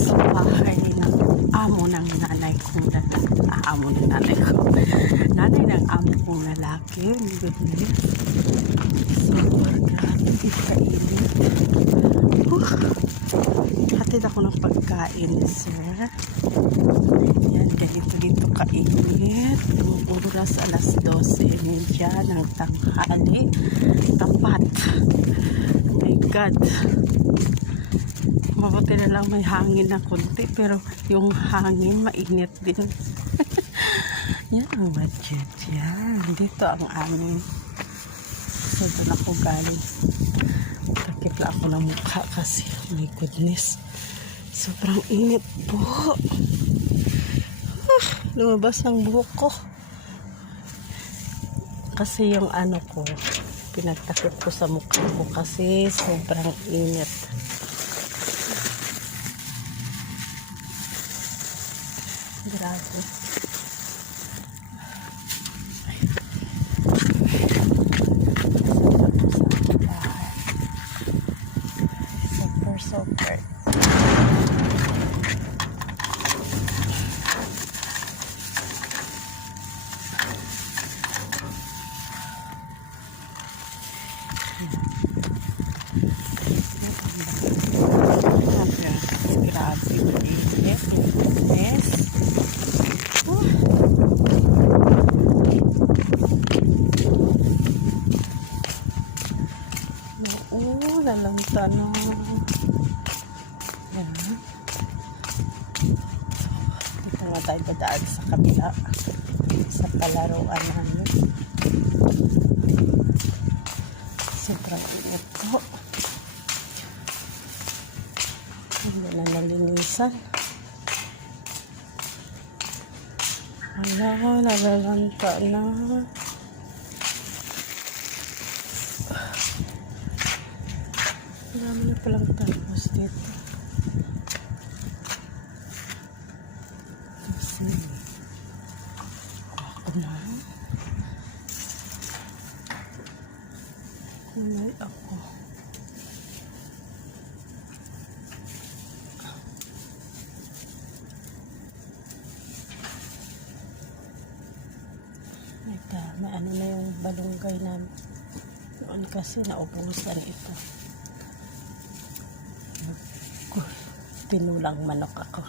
sa bahay ng amo ng nanay kong lalaki. Amo ng nanay ko. Nanay ng amo kong lalaki. Goodness. Super grabe. Kainit. Hatid ako ng pagkain, sir. Yan, ganito dito kainit. Yung oras alas 12:30 ng tanghali. Tapat. Oh my God. Mabuti na lang may hangin na konti, pero yung hangin mainit din. Yan ang budget. Yan. Dito ang amin. So, doon ako galing. Takip lang ako ng mukha kasi, my goodness. Sobrang init po. Lumabas ang buhok ko. Kasi yung ano ko, pinagtakip ko sa mukha ko kasi sobrang init. Grabe. Super. Grabe. Yes. Oo, lalanta na. Yan. Dito nga tayo dadaan sa kabila. Sa palaruan namin. Sobrang init po. Hindi na nalinisan. Wala, nalalanta na. Marami na palang tapos dito. Kasi ako na. Kulay ako. May ano na yung balunggay namin. Noon kasi naubusan ito. Tinulang manok ako.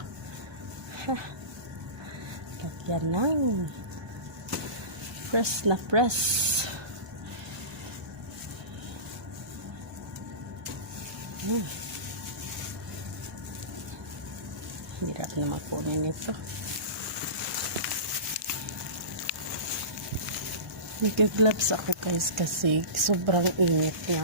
Ha. Lagyan ng press na press. Hirap naman kunin ito. Nag-gloves ako guys kasi sobrang init nga.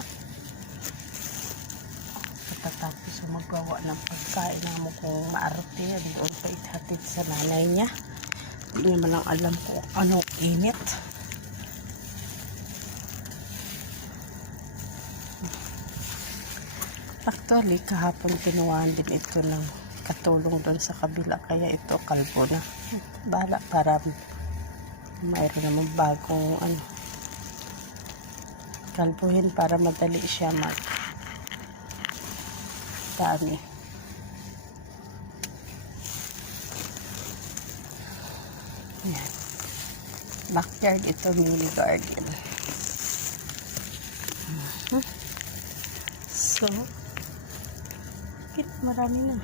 Pagkatapos magawa ng pagkain na mo kung maarte, doon pa ithatid sa nanay niya. Hindi naman lang alam kung ano init. Actually, kahapon kinuhaan din ito ng katulong doon sa kabila. Kaya ito kalbo na. Bahala para mayroon naman bagong ano, kalbuhin para madali siya dami. Yan. Backyard ito, mini garden. So, marami na.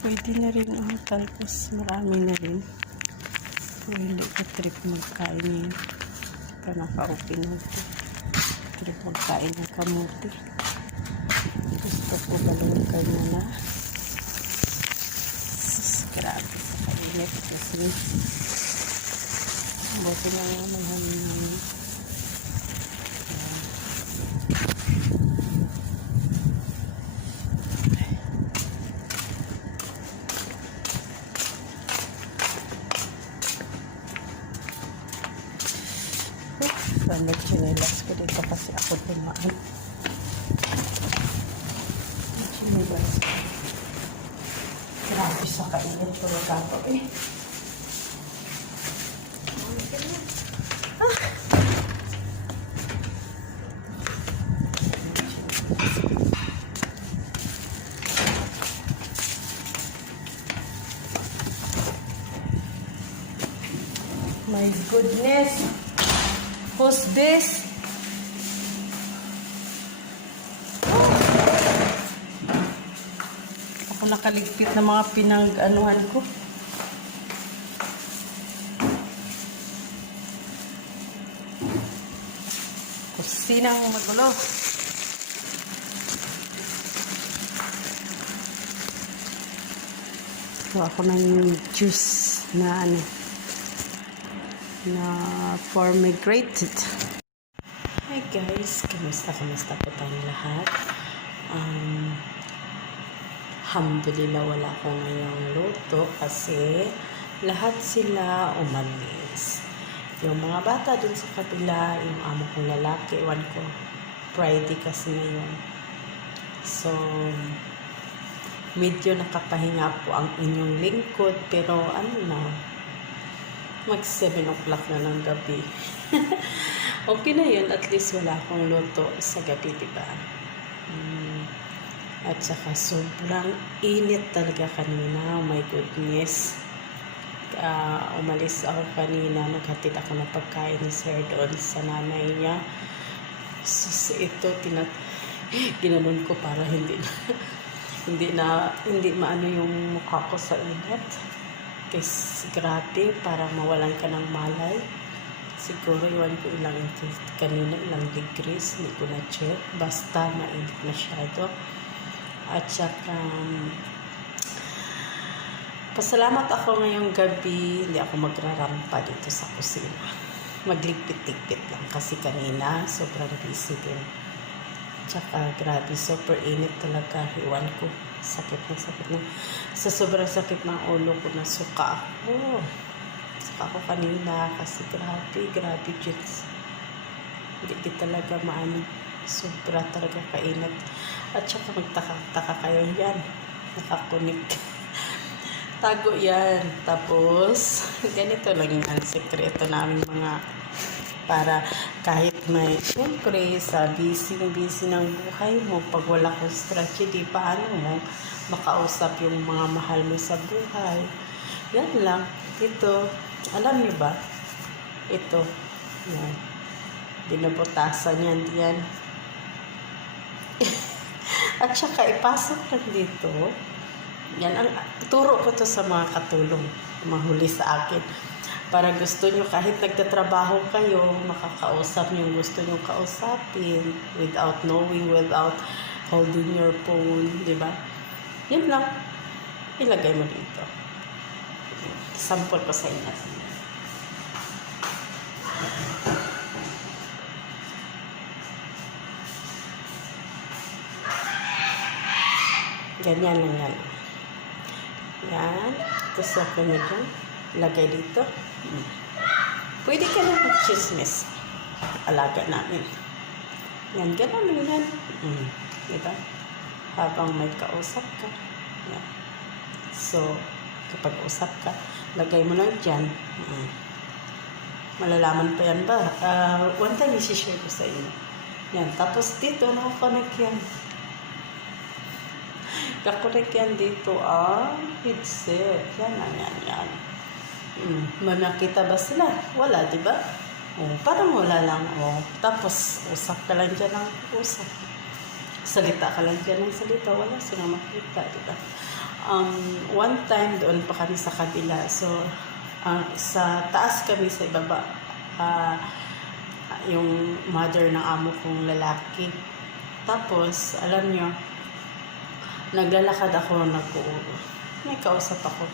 Pwede na rin tapos marami na rin. Kung hindi ko trip magkain yun. Ito naka-open natin. Trip magkain ng kamuti. Gusto ko balungkay mo na. Grabe sa kainit kasi buti na nga may hangin namin. Nag-chinelas ko dito kasi ako tumaan. Nag-chinelas ko. Grabe sa kainit ko nagato eh. goodness. Who's this? Ako nakaligpit na mga pinag-anuhan ko. Kusinang magulo. So, ako na yung juice na na formigrated. Hi guys, kamusta po tayong lahat? Alhamdulillah wala akong ngayong luto kasi lahat sila umalis. Yung mga bata dun sa kabila, yung amo kong lalaki, ewan ko, Friday kasi ngayon. So, medyo nakapahinga po ang inyong lingkod, pero mag 7 o'clock na ng gabi. Okay na yun, at least wala akong luto sa gabi, diba? At saka sobrang init talaga kanina, oh my goodness. Umalis ako kanina, naghatid ako ng pagkain ni Sir doon sa nanay niya. So, ito, ginanon ko para hindi maano yung mukha ko sa init. Kasi grabe, para mawalan ka ng malay. Siguro iwan ko kanina ilang degrees, hindi ko na check. Basta mainit masyado. At saka pasalamat ako ngayong gabi, hindi ako magrarampa dito sa kusina. Magligpit-ligpit lang kasi kanina sobrang busy din. Tsaka grabe, super init talaga. Iwan ko, sakit na. Sa sobrang sakit ng ulo ko, nasuka ako. Suka ako kanina kasi grabe jits. Hindi talaga maano. Sobra talaga kainat. At saka magtaka kayo yan. Nakakunik. Tago yan. Tapos, ganito lang yung sekreto namin mga para kahit may, siyempre, sa busy ng buhay mo, pag wala kang strategy, paano mo makausap yung mga mahal mo sa buhay. Yan lang. Ito, alam niyo ba? Ito, yan. Binabutasan yan diyan. At saka, ipasok lang dito. Yan, turo ko to sa mga katulong, mahuli sa akin. Para gusto nyo, kahit nagtatrabaho kayo, makakausap nyo yung gusto nyo kausapin without knowing, without holding your phone, di ba? Yan lang. Ilagay mo dito. Sample ko sa inyo. Ganyan lang yan. Yan. Tapos ako nyo dyan. Lagay dito. Pwede ka na mag-chismis. Alaga namin. Yan, gano'n yan. Diba? Habang may kausap ka. Yan. So, kapag usap ka, lagay mo lang dyan. Malalaman pa yan ba? One time, isi-share ko sa inyo. Yan. Tapos dito, nakakonect yan. Kakonect yan dito headset. Yan. May makita ba sila? Wala, di ba? Parang wala lang. Tapos, usap ka lang dyan ng usap. Salita ka lang dyan ng salita. Wala silang makita, di ba? One time, doon pa kami sa kabila. So, sa taas kami, sa ibaba, yung mother ng amo kong lalaki. Tapos, alam nyo, naglalakad ako, may kausap ako.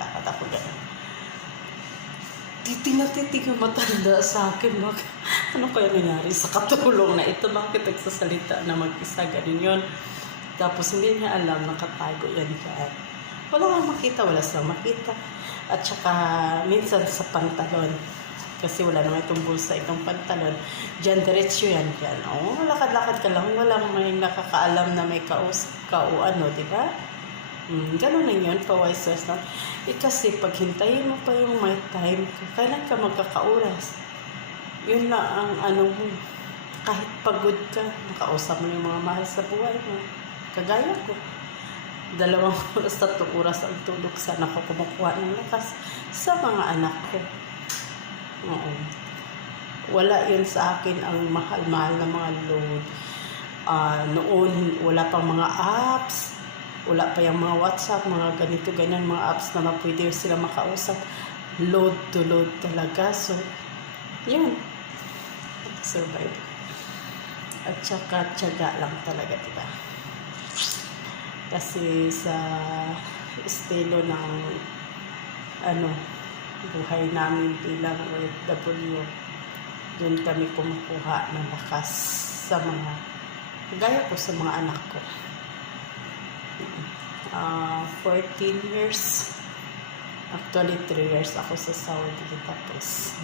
Lakad ako gano'n. Titig ang matanda sa akin. Ano kaya nangyari sa katulong na ito? Bakit nagsasalita na mag-isa? Ganun yun. Tapos hindi niya alam, nakatago yan dyan. Wala kang makita, wala silang makita. At saka minsan sa pantalon. Kasi wala naman itong bulsa, itong pantalon. Diyan, diretsyo yan dyan. Lakad-lakad ka lang. Walang may nakakaalam na may kausap ka o ano, di ba? Ganun na yun, pa-wise na. Kasi pag hintayin mo pa yung my time, kailan ka magkakauras? Yun na ang kahit pagod ka, makausap mo yung mga mahal sa buhay mo. Kagaya ko. 2 oras, 3 oras ang tulog. Sana ko kumukuha ng lakas sa mga anak ko. Oo. Wala yun sa akin ang mahal-mahal na mga load. Noon, wala pang mga apps, wala pa yung mga WhatsApp, mga ganito, ganyan, mga apps na pwede sila makausap. Load to load talaga. So, yun. Survive. At saka, tiyaga lang talaga, diba? Kasi sa estilo ng buhay namin bilang OFW, doon kami kumukuha ng lakas sa mga, gaya po sa mga anak ko. 14 years, actually 3 years ako sa Saudi, tapos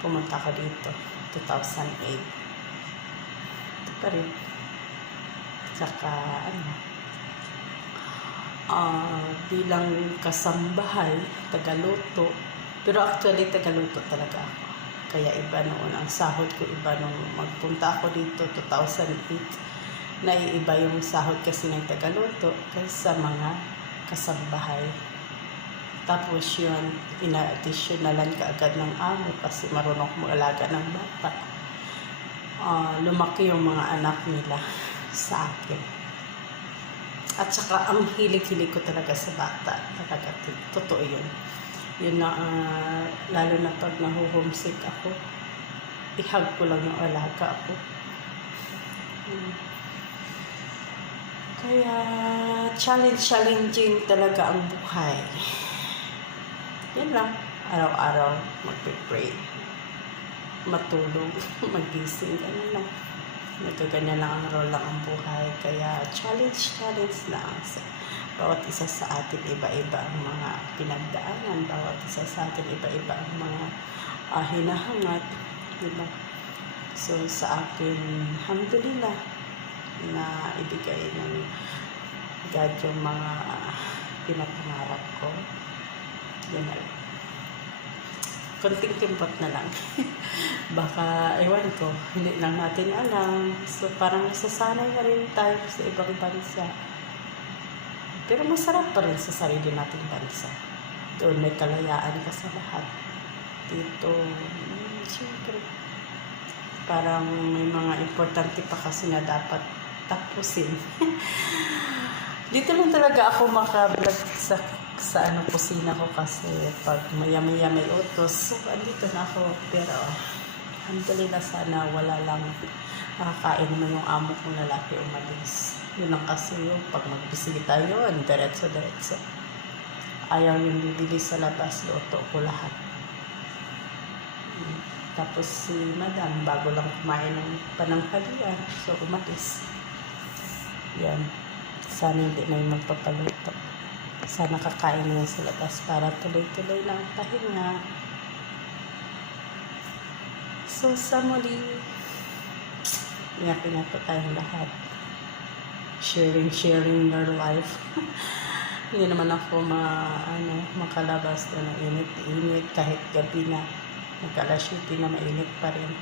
pumunta ko dito 2008. Ito pa rin. Saka bilang kasambahay, tagaluto, pero actually tagaluto talaga ako. Kaya iba noon ang sahod ko, iba nung magpunta ako dito 2008. Naiiba yung sahod kasi ng tagaluto kaysa mga kasambahay. Tapos yun, ina-additionalan ka agad ng amo kasi marunong mag-alaga ng bata. Lumaki yung mga anak nila sa akin. At saka ang hilig-hilig ko talaga sa bata. Talaga, totoo yun. Yun na, lalo na pag naho-homesick ako, ihag ko lang yung alaga ako. Kaya, challenging talaga ang buhay. Yan lang. Araw-araw, magpe-pray. Matulog, magising, ano lang. Nagkaganya lang ang role lang ang buhay. Kaya, challenge lang. Bawat isa sa atin, iba-iba ang mga pinagdaanan. Bawat isa sa atin, iba-iba ang mga hinahangat. Diba? So, sa akin, alhamdulillah, na ibigay ng God yung mga pinapangarap ko. Yan na lang. Konting timpot na lang. Baka, ewan ko, hindi lang natin alam. So, parang nasasanay na rin tayo sa ibang bansa. Pero masarap pa rin sa sarili nating bansa. Doon may kalayaan ka sa lahat. Dito, siyempre, parang may mga importante pa kasi na dapat tapusin. Dito lang talaga ako makablog sa kusina ko kasi pag maya-maya may utos, so andito na ako. Pero alhamdulillah, sana wala lang nakakain mo yung amo kong lalaki umalis. Yun lang kasi yung pag magbisita yun, diretso. Ayaw yung bibili sa labas, luto ko lahat. Tapos si madam, bago lang kumain ng pananghalian, so umalis. Yan. Sana hindi na yung magpapaluto. Sana kakain na sa labas para tuloy-tuloy lang pahinga. So, sa muli, ingat-ingat po tayong lahat. Sharing your life. Hindi naman ako makalabas na ng init kahit gabi na. Magka-alas-7 na mainit pa rin.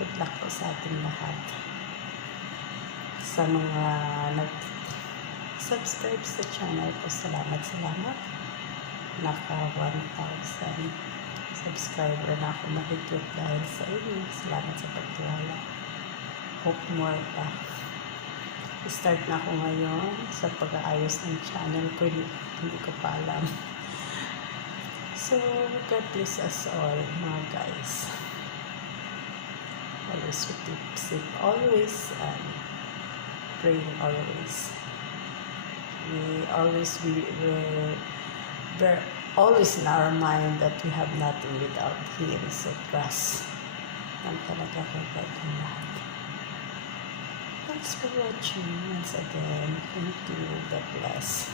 Good luck po sa ating lahat. Sa mga nag-subscribe sa channel ko, salamat. Naka 1,000 subscriber na ako, mahigit dahil sa inyo. Salamat sa pagtiwala. Hope more pa. Start na ako ngayon sa pag-aayos ng channel ko. Hindi ko pa alam. So, God bless us all, mga guys. Always keep safe, always, and praying always. We're always in our mind that we have nothing without Him. So trust lang talaga kay God ang lahat. Thanks for watching once again. Thank you. God bless.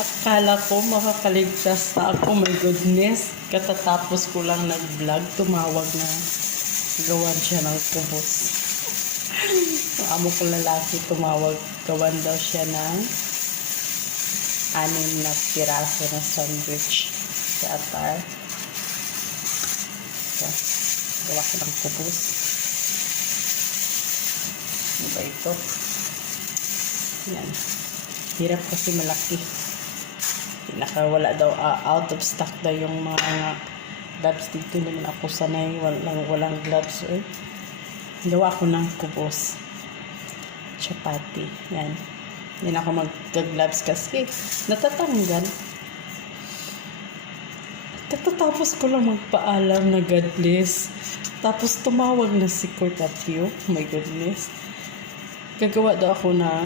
Akala ko makakaligtas na ako. My goodness. Katatapos ko lang nag-vlog, tumawag na gawan siya ng kubos. Ang amo ko lalaki tumawag, gawan daw siya ng 6 na piraso na sandwich sa atar. So, gawa ko ng kubos. Ano ba ito? Yan. Hirap kasi malaki. Wala daw, out of stock daw yung mga gloves dito. Hindi naman ako sanay, walang gloves. Gawa ko ng kubos. Chapati. Yan. Hindi na ako mag-gloves kasi natatanggal. Tapos ko lang magpaalam na God bless. Tapos tumawag na si Cortapio. Oh my goodness. Gagawa daw ako na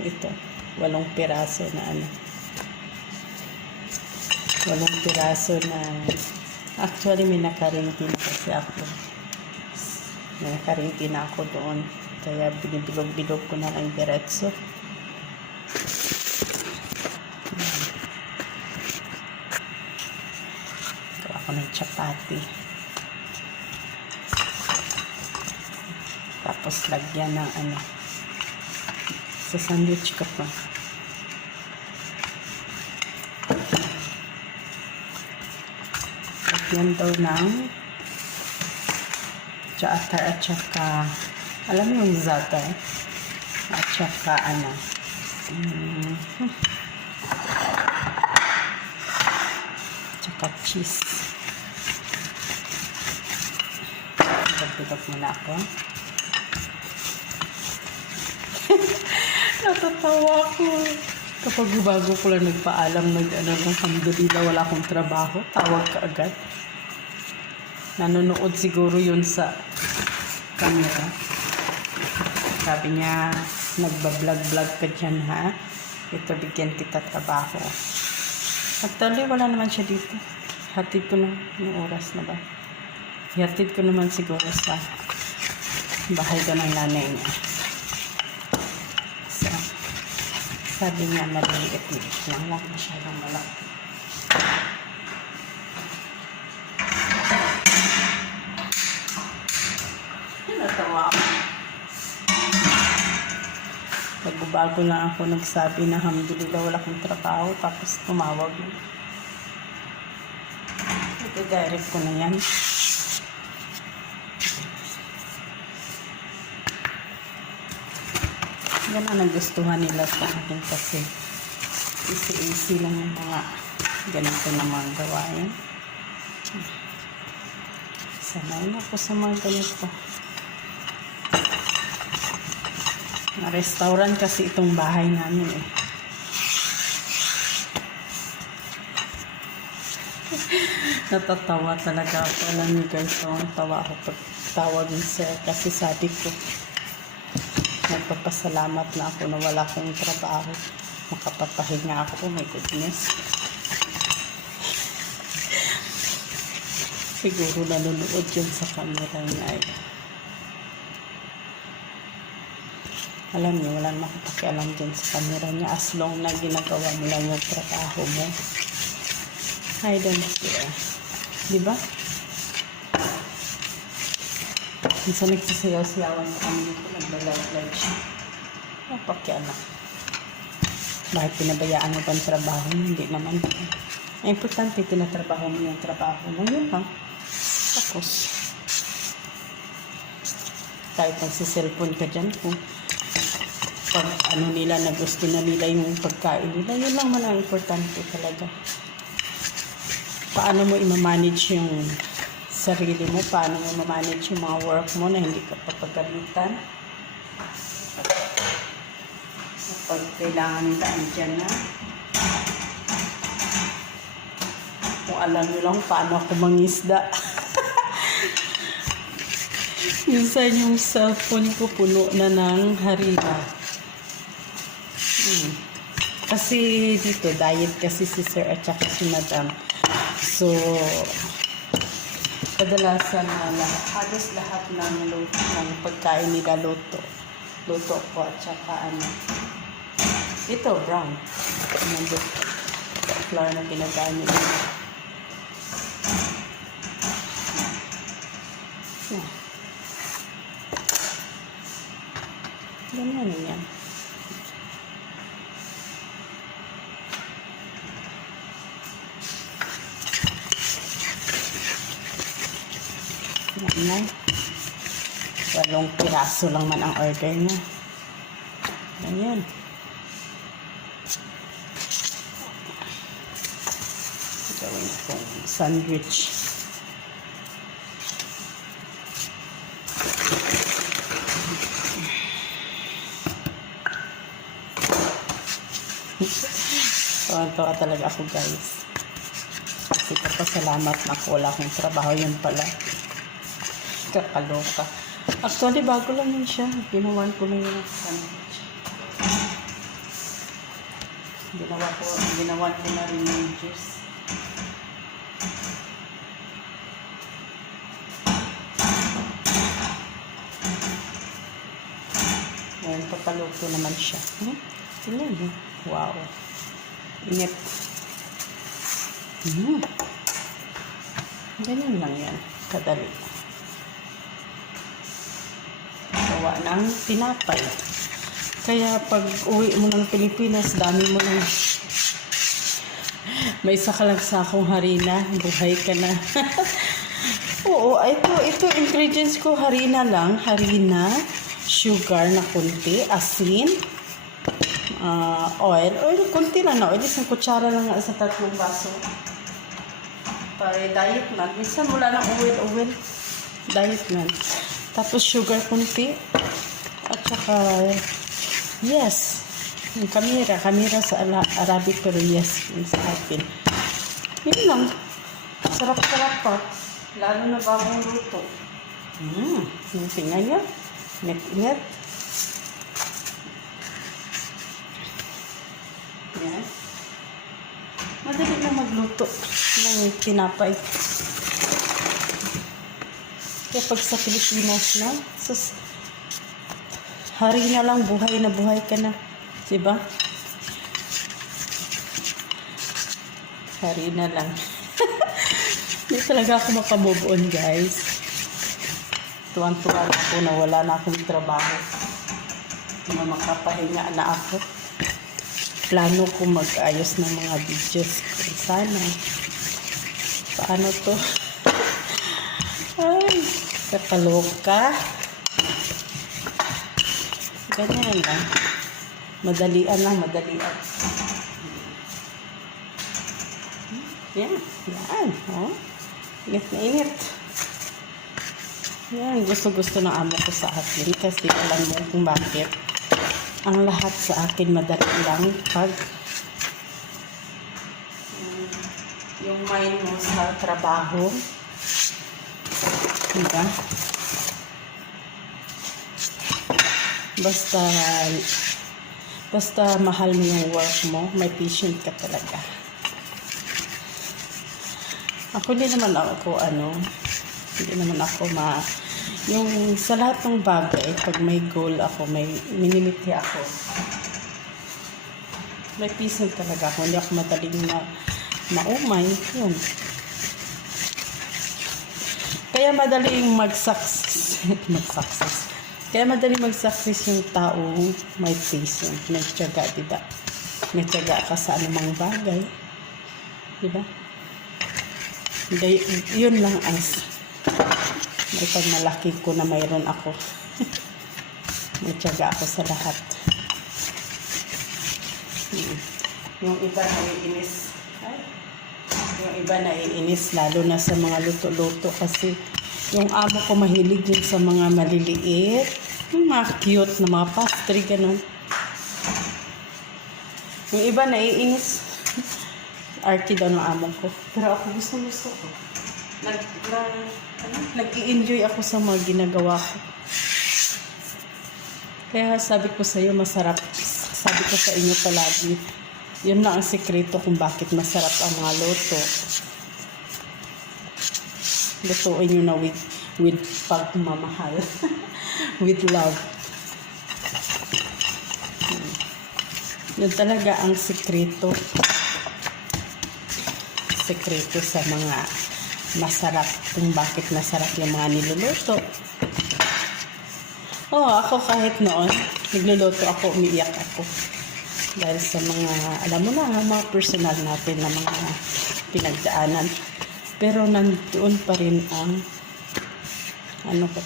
ito. 8 piraso na 8 piraso na actually may nakarinti na kasi ako. May nakarinti na ako doon. Kaya binibilog-bilog ko na lang diretso. Gawa ko ng chapati. Tapos lagyan ng sa sandwich ko pa. Lagyan daw ng za'atar at saka alam mo yung za'atar at saka tsaka cheese. Pagpitok muna ako. Natatawa ako. Kapag bago ko lang nagpaalam, alhamdulillah, wala akong trabaho, tawag ka agad. Nanonood siguro yun sa camera. Sabi niya, nagbablog-vlog ka dyan ha. Ito, bigyan kita trabaho. Actually, wala naman siya dito. Hatid ko na, yung oras na ba? Hatid ko naman siguro sa bahay ko ng nanay niya. So, sabi niya, maliit lang lang masyadong malaki. Natawa ako. Nagbabago lang ako nagsabi na alhamdulillah wala akong trabaho, tapos tumawag mo. Ito-direct ko na yan. Yan ang nagustuhan nila sa akin kasi easy lang yung mga ganito na mga gawain. Sanay na ako sa mga ganito. Na restaurant kasi itong bahay namin eh. Natatawa talaga ako. Alam niyo guys, tawa ako pag tawag ni sir kasi sabi ko nagpapasalamat na ako na wala akong trabaho. Makapapahinga ako. Oh my goodness. Siguro nanonood yun sa camera niya eh. Alam niyo, wala naman ako pakialam dyan sa camera niya as long na ginagawa mo lang yung trabaho mo. I don't care. Diba? Minsan nagsasayaw-sayawan kami dito, nagla-live siya. Pakialam. Bakit pinabayaan mo pa ang trabaho mo? Hindi naman. Ang importante, tinatrabaho mo yung trabaho mo. Yun lang. Tapos, kahit nagsiselfon ka dyan, kung pag nila na gusto na nila yung pagkain nila, yun lang man ang importante talaga. Paano mo i-manage yung sarili mo, paano mo ma-manage yung mga work mo na hindi ka papagalitan. Pag kailangan nila, andyan na. Kung alam nyo lang paano ako mangisda. Minsan yung cellphone ko puno na ng harina. Kasi dito, diet kasi si sir at saka si madam. So, kadalasan na halos lahat ng pagkain nila luto. Luto ko at saka ito, brown. Flour na ginagamit nila. Ganyan na yan. Yan na. 8 piraso lang man ang order niya. Ayan. kong sandwich. Tawa talaga ako, guys. Kasi papasalamat na ako, wala akong trabaho. Yun pala. Kakaloka. Actually, bago lang yun siya. Ginawan ko na yung sandwich. Ginawan ko na rin yung juice. Ayan, papaluto naman siya. Tingnan mo. Wow. Init. Ganyan lang yan. Kadali. Gawa ng tinapay. Kaya pag uwi mo ng Pilipinas, dami mo ng may isa ka lang sakong harina, buhay ka na. Oo, ito ingredients ko, harina lang. Harina, sugar na kunti, asin, oil, kunti lang na oil, isang kutsara lang sa 3 baso. Para diet man. Minsan wala ng oil, diet man. Tapos sugar kunti, at saka, yes, yung kamera sa Arabic, pero yes, yung sa akin. Yun lang. Sarap-sarap pa. Lalo na bagong luto. Yung tingnan niya. Net. Yan. Madali na magluto ng tinapay. Kaya pag sa Pilipinas na, hari na lang, buhay na buhay ka na. Diba? Hari na lang. Hindi talaga ako makamove on, guys. Tuwan-tuwa na ako na wala na akong trabaho. Na makapahinga na ako. Plano ko mag-ayos ng mga videos ko. Sana. Paano to? Ay, kakaloka. Ganyan lang. Madalian lang. Yan. Oh. Init na init. Yan. Gusto ng amo ko sa akin. Kasi alam mo kung bakit. Ang lahat sa akin madali lang pag yung mind mo sa trabaho. Diba? Basta mahal mo yung work mo, may patient ka talaga. Hindi naman ako yung sa lahat ng bagay, pag may goal ako, may minimiti ako. May patient talaga ako, hindi ako madaling maumay, yun. Kaya madaling mag-success. Kaya madaling mag-success yung taong may patient, may tiyaga, diba? May tiyaga ka sa anumang bagay. Diba? Yun lang ang may pagmalaki ko na mayroon ako. May tiyaga ako sa lahat. Yung iba naiinis. Yung iba naiinis lalo na sa mga luto-luto kasi yung amo ko mahilig din sa mga maliliit, yung mga cute na mga pastry, ganun. Yung iba naiinis. Arty daw ng amo ko. Pero ako gusto ko. Nag-i-enjoy ako sa mga ginagawa ko. Kaya sabi ko sa iyo, masarap. Sabi ko sa inyo palagi, yun na ang sekreto kung bakit masarap ang mga luto. Lutuin nyo na with pagmamahal. With love. Yun talaga ang sekreto. Sekreto sa mga masarap, kung bakit masarap yung mga niluluto. Ako kahit noon, nagluluto ako, umiiyak ako. Dahil sa mga, alam mo na, mga personal natin na mga pinagdaanan. Pero nandoon pa rin ang,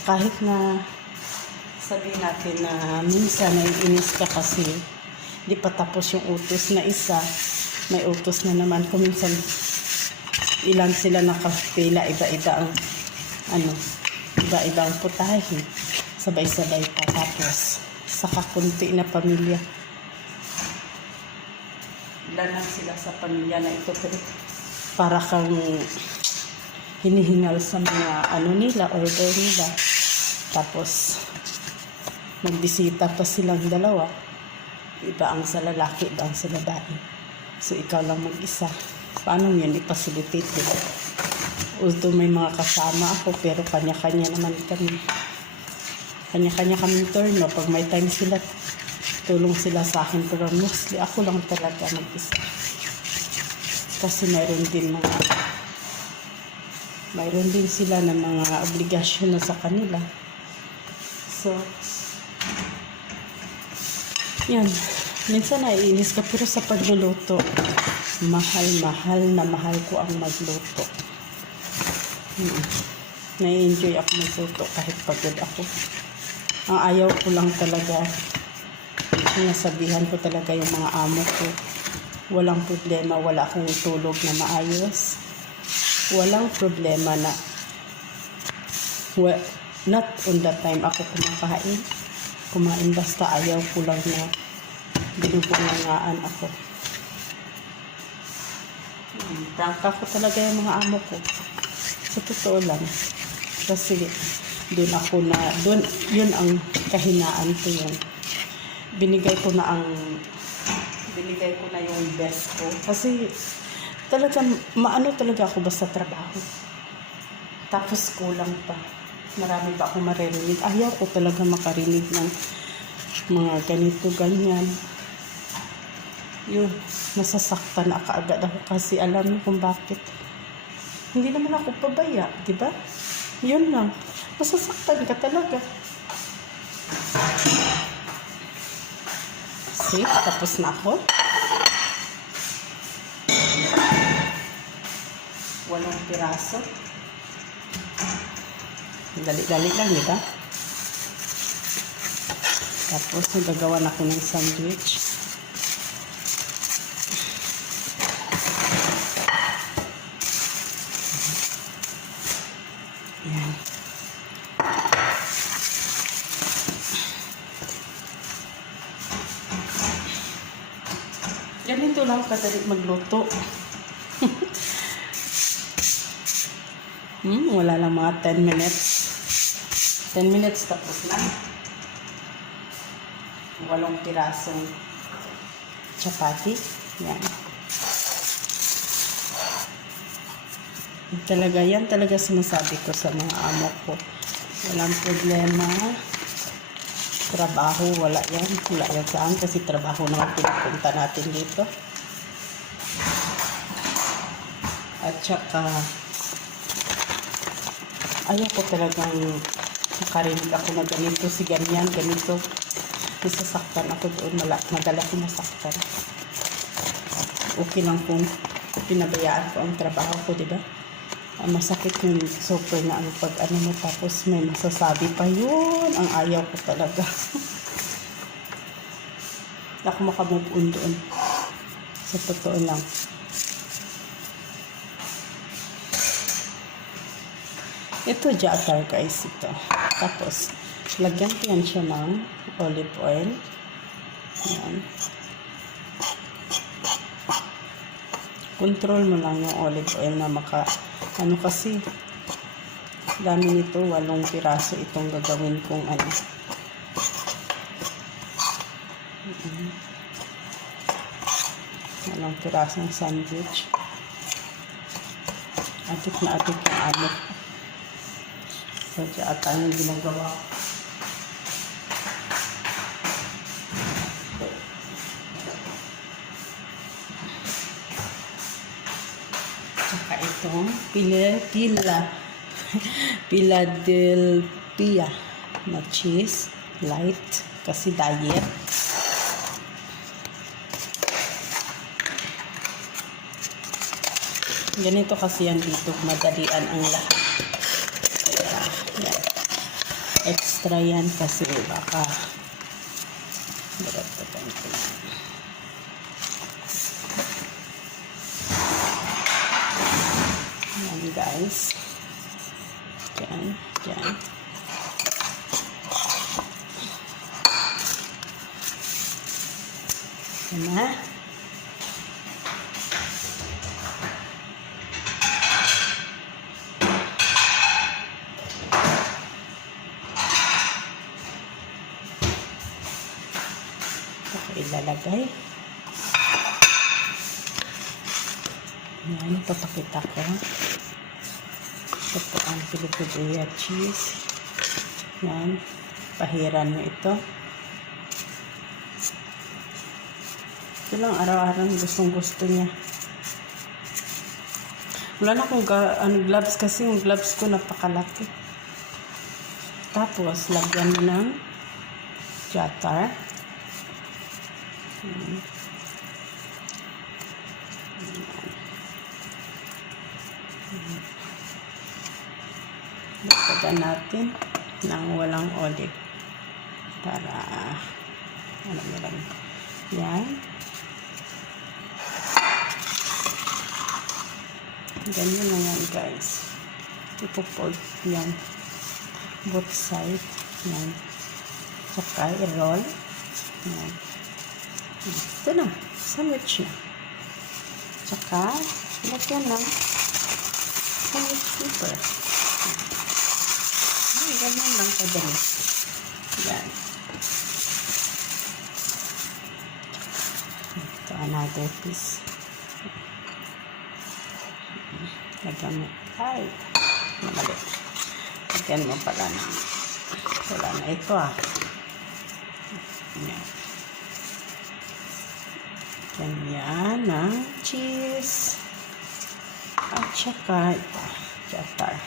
kahit na sabihin natin na minsan naiinis ka kasi di pa tapos yung utos na isa, may utos na naman. Kung minsan ilan sila nakapila, iba-iba ang ano, iba-ibang putahe. Sabay-sabay pa. Tapos, sa kakunti na pamilya. Ilan lang sila sa pamilya na ito. Pero para kang hinihingal sa mga ano nila, order nila. Tapos, magbisita pa silang dalawa. Iba ang sa lalaki, iba ang sa babae. So, ikaw lang mag-isa. Paano yun i-facilitate, diba? Although may mga kasama ako, pero kanya-kanya naman kami. Kanya-kanya kaming turno. Pag may time sila, tulong sila sa akin. Pero mostly, ako lang talaga mag-isa. Kasi mayroon din sila ng mga obligasyon na sa kanila. So, yan. Minsan naiinis ka, pero sa pagluluto, mahal ko ang magluto. Nai-enjoy ako magluto kahit pagod ako. Ang ayaw ko lang talaga, sinasabihan ko talaga yung mga amo ko. Walang problema, wala akong tulog na maayos. Walang problema na not on the time ako kumain, basta ayaw ko lang na binubungangaan ako. Prangka ko talaga yung mga amo ko. Sa totoo lang. Kasi yun ang kahinaan ko yun. Binigay ko na yung best ko. Kasi talaga, maano talaga ako basta trabaho. Tapos kulang pa. Marami pa akong maririnig. Ayaw ko talaga makarinig ng mga ganito, ganyan. Yun, nasasaktan na kaagad ako kasi alam niyo kung bakit. Hindi naman ako pabaya, di ba? Yun lang. Masasaktan ka talaga. See, tapos na ako. 8 piraso. Dali-dali lang, di ba? Tapos, nagagawa na ako ng sandwich. Yan. Ganito lang kadali magluto. Wala lang mga 10 minutes. 10 minutes tapos na. 8 pirasong chapati. Yan. Yan talaga sinasabi ko sa mga amo ko. Walang problema. Trabaho, wala yan. Wala yan saan kasi trabaho naman pinupunta natin dito. At saka, ayaw ko talagang makarinig ako na ganito, si ganyan, ganito. Nasasaktan ako doon, madala ko nasaktan. Okay lang kung pinabayaan ko ang trabaho ko, di ba? Masakit yung super na ang pag-ano mo, tapos may masasabi pa yun. Ang ayaw ko talaga. Ako makamove on doon. Sa totoo lang. Ito jatar guys, ito. Tapos, lagyan ko yan siya ng olive oil. Yan. Control mo lang yung olive oil na ano kasi, dami nito, 8 piraso itong gagawin kong ano. 8 pirasong sandwich. Atik na atik yung ano. So, ata yung ginagawa ko. Tsaka itong Philadelphia na cheese, light, kasi diet. Ganito kasi yan dito, madalian ang lahat. Yan. Extra yan kasi baka daragdagan ko lang. guys. Diyan, diyan. Yan na. Ito ilalagay. Yan, ipapakita ko. Ito po ang Filipino cheese. Yan, pahiran nyo ito. Ito lang araw-araw gustong gusto niya. Wala na akong gloves kasi yung gloves ko napakalaki. Tapos, lagyan mo ng jatar. Lagyan natin ng walang olive para ano mo lang. Yan. Ganyan na yan guys. Ipo-fold yan. Both side. Yan. Tsaka i-roll. Yan. Ito na. Sandwich na. Tsaka lagyan ng sandwich paper. Ganyan lang kadali. Yan. Ito another piece. Lagyan mo. Ay, mali. Lagyan mo pala na. Wala na ito Yan. Ganyan ng cheese. At saka ito. Jatar.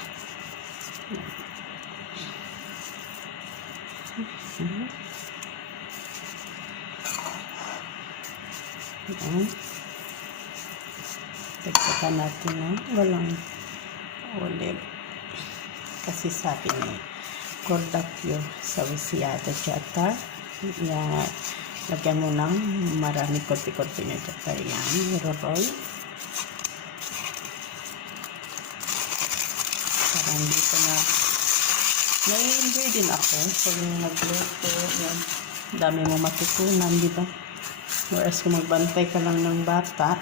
Yan. Dagdagan natin ng walang olive. Kasi sabi ni Cordapio sa Wisiada Jatar. Yan. Lagyan mo ng marami konti-konti na jatar. Yan. I-roll. Parang dito na na-enjoy din ako pag nagluto. Yan. Dami mo matutunan, di ba? Whereas kung magbantay ka lang ng bata,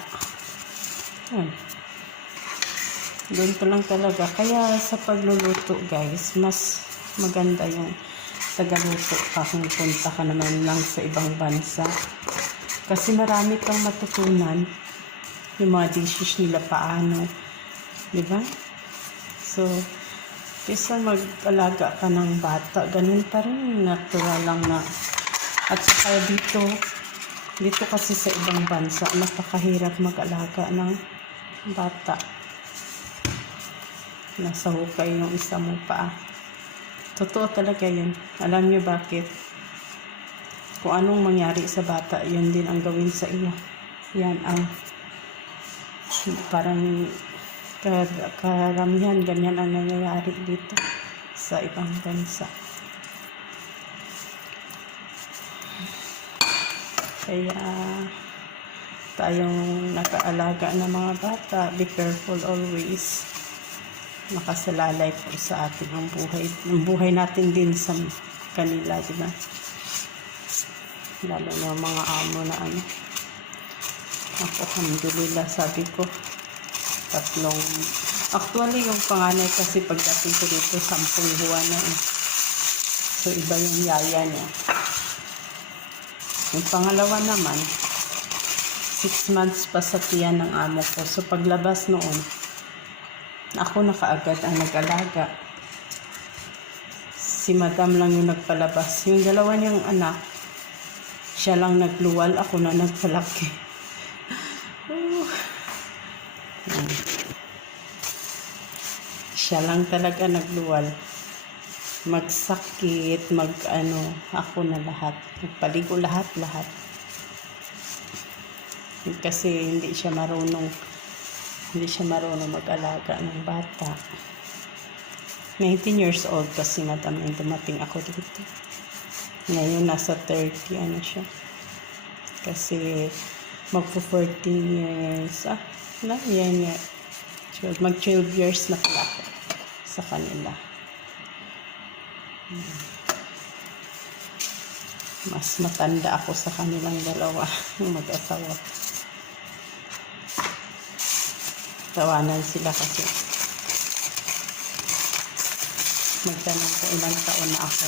doon pa lang talaga. Kaya sa pagluluto guys, mas maganda yung tagaluto ka kung punta ka naman lang sa ibang bansa. Kasi marami kang matutunan yung mga dishes nila paano. Diba? So, kaysa mag-alaga ka ng bata, ganun pa rin, natural lang na. At saka dito kasi sa ibang bansa, napakahirap mag-alaga ng bata. Nasa hukay yung isa mo pa. Totoo talaga yun. Alam niyo bakit? Kung anong mangyari sa bata, yun din ang gawin sa iyo. Yan ang parang karamihan, ganyan ang nangyayari dito sa ibang bansa. Kaya tayong nakaalaga ng mga bata, be careful always. Nakasalalay po sa atin ang buhay natin din sa kanila, di ba? Lalo na mga amo na ako, alhamdulillah, sabi ko, actually yung panganay kasi pagdating ko dito 10 buwan na so iba yung yaya niya. Yung pangalawa naman 6 months pa sa tiyan ng amo ko. So paglabas noon, ako na kaagad ang nag-alaga. Si madam lang yung nagpalabas. Yung dalawa niyang anak, siya lang nagluwal, ako na nagpalaki. Siya lang talaga nagluwal. Magsakit, ako na lahat. Nagpaligo lahat. Kasi hindi siya marunong mag-alaga ng bata. 19 years old kasi madam yung dumating ako dito. Ngayon nasa 30 siya. Kasi magpo 14 years. Yan. Mag 12 years na pala ako sa kanila. Mas matanda ako sa kanilang dalawa, yung mag-asawa. Tawanan sila kasi magtanong ko ilang taon na ako.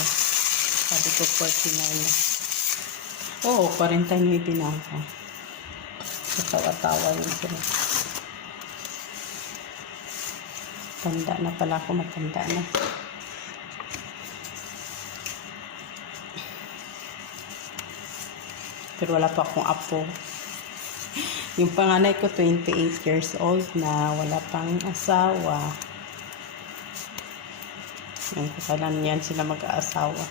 Sabi ko 49 na. Oo, 49 na ako. Tawa-tawa yun sila. Tanda na pala ako, matanda na. Pero wala pa akong apo. Yung panganay ko 28 years old na, wala pang asawa. Yung kailan yan sila mag-aasawa.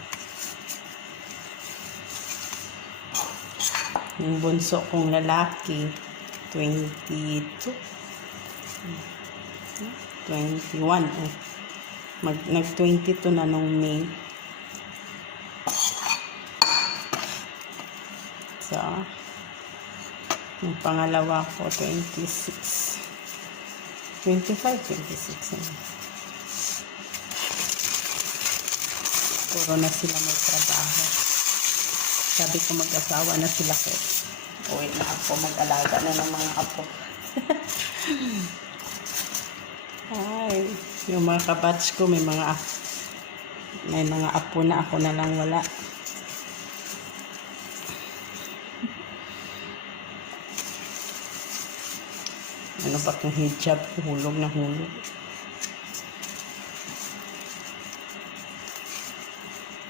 Yung bunso kong lalaki 22 21 eh. Nag-22 na nung May. So, yung pangalawa ko 26 26 eh. Puro na sila may trabaho. Sabi ko mag-asawa na sila ko. Uwi na ako, mag-alaga na ng mga apo. Ay, yung mga kabatch ko may mga apo na, ako na lang wala. Ano ba kung hijab, hulog na hulog.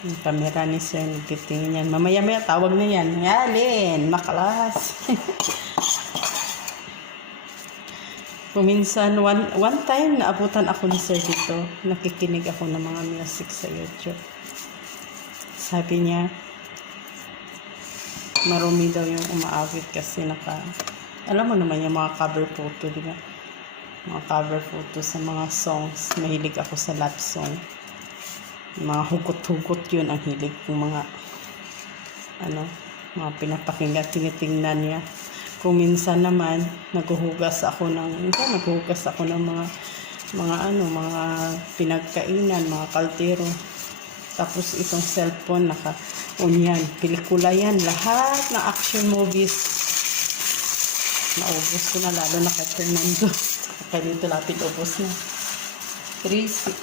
Yung camera ni sir, nagtitingin yan. Mamaya-maya, tawag na yan. Yalin, makalas. Kuminsan, one time, naabutan ako ni sir dito. Nakikinig ako ng mga music sa YouTube. Sabi niya, marumi daw yung umaawit kasi alam mo naman yung mga cover photo, di ba? Mga cover photo sa mga songs. Mahilig ako sa love song. Mga hugot-hugot yun ang hilig kong mga pinapakinggan, tinitingnan niya. Kung minsan naman naghuhugas ako ng mga pinagkainan, mga kaltero. Tapos itong cellphone naka-on yan, pelikula yan, lahat ng action movies naubos ko na, lalo na kay Fernando. Kaya dito lapit ubos na 3-6.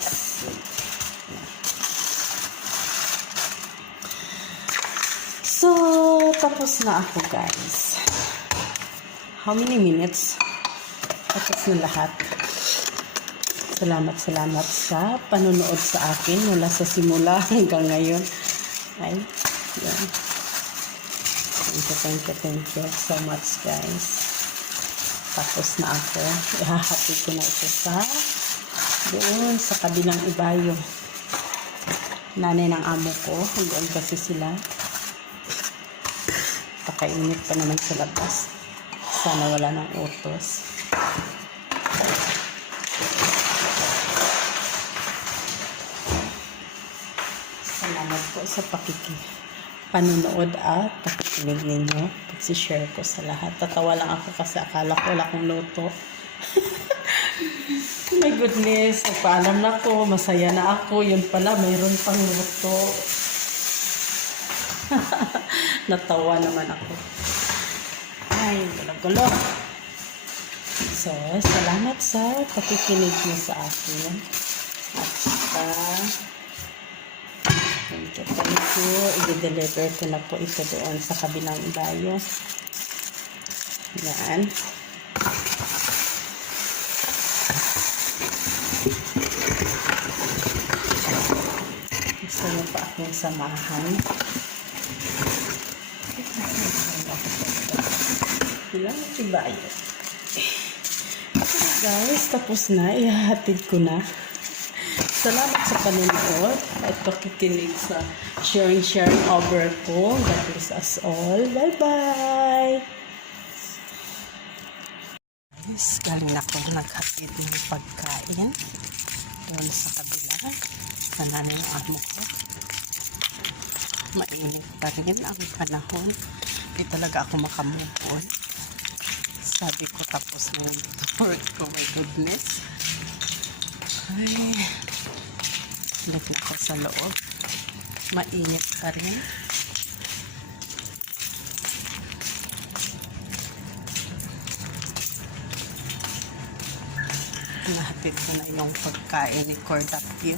So, tapos na ako guys. How many minutes? Tapos na lahat. Salamat sa panonood sa akin mula sa simula hanggang ngayon. Ay, yan. Thank you so much guys. Tapos na ako. Ihahatid ko na ito doon sa kabilang ibayo. Nanay ng amo ko. Doon kasi sila. Pakainit pa naman sa labas. Sana wala ng utos. Salamat po sa panunood at pakikinig ninyo. Pag-share ko sa lahat. Tatawa lang ako kasi akala ko wala akong luto. My goodness. Nagpaalam na ako. Masaya na ako. Yun pala, mayroon pang luto. Natawa naman ako. Ay, gulo-gulo. So, salamat sa pakikinig niyo sa akin. At thank you. I-deliver ko na po ito doon sa kabilang ibayo. Yan. Gusto niyo pa akong samahan. Ilang ibayo. Okay guys, tapos na. Ihahatid ko na. Salamat sa panonood at pakikinig sa sharing over ko. God bless us all. Bye-bye! Guys, galing na ako naghatid ng pagkain. Doon sa kabila. Sa nanay ng amo ko. Mainit pa rin ang panahon. Hindi talaga ako makamove on. Sabi ko tapos na yung work ko. My goodness. Ay, balik na ko sa loob. Mainit pa rin. Nahatid ko na yung pagkain ni Cordapio.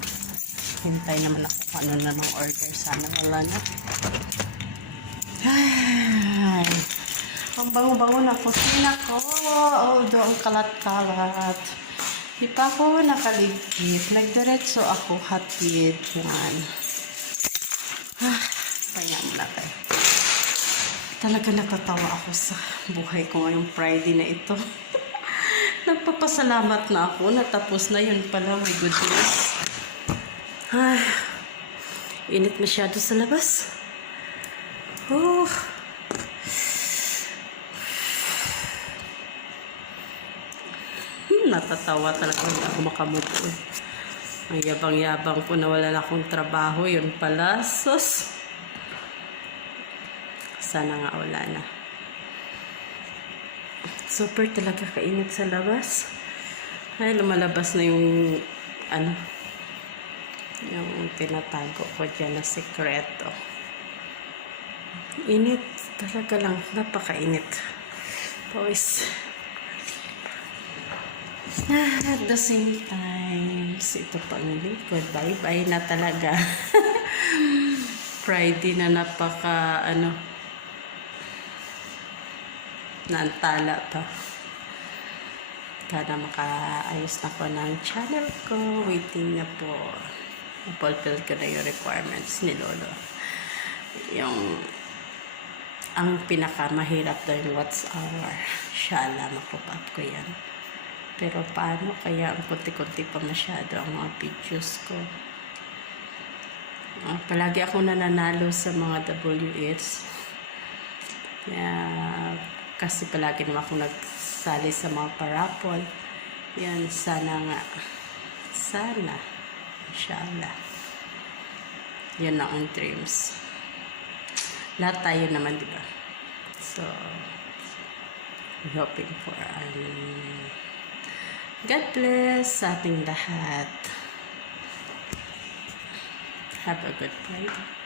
Hintay naman ako kung ano na ng order. Sana wala na. Ay, ang bango-bango na kusina ko. Oh, doon kalat-kalat. Di pa ako nakaligpit. Nagdiretso ako hatid. Yan. Kaya muna tayo. Talaga natatawa ako sa buhay ko ngayong Friday na ito. Nagpapasalamat na ako. Natapos na yun pala. My goodness. Ay, init masyado sa labas. Oh. Natatawa talaga hindi ako makamove on. Ang yabang-yabang ko na wala na akong trabaho. Yun pala. Sus. Sana nga wala na. Super talaga kainit sa labas. Ay, lumalabas na yung yung tinatago ko dyan na sekreto. Init talaga lang. Napakainit. Pawis. At the same time, ito pang likod. Bye-bye na talaga. Friday na napaka, naantala pa. Sana makaayos na ko ng channel ko. Waiting na po. Fulfill ko na yung requirements ni Lolo. Ang pinakamahirap daw yung what's our. Inshallah, makupap ko yan. Pero paano kaya ang konti-konti pa masyado ang mga videos ko. Palagi ako nananalo sa mga WS. Kasi palagi naman ako nagsali sa mga parapol. Yan, sana nga. Sana. Inshallah. Yun ang dreams. Lahat tayo naman, diba? So, hoping for God bless sa ating lahat. Have a good Friday.